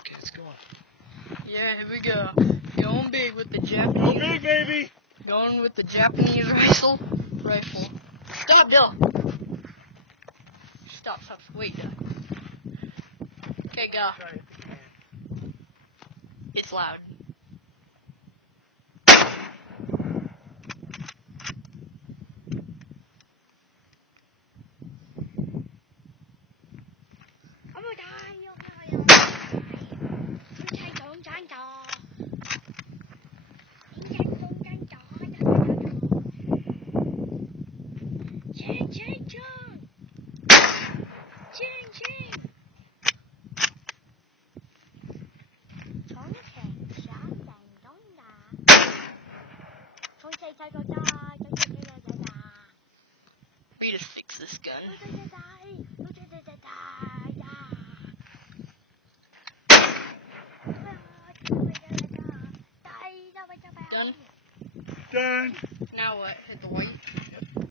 Okay, let's go on. Yeah, here we go. Going big with the Japanese. Go big, baby! Going with the Japanese rifle. Stop, Dill. Stop. Wait, Doug. Okay, go. It's loud. We need to fix this gun. Done? Done. Now what? Hit the white?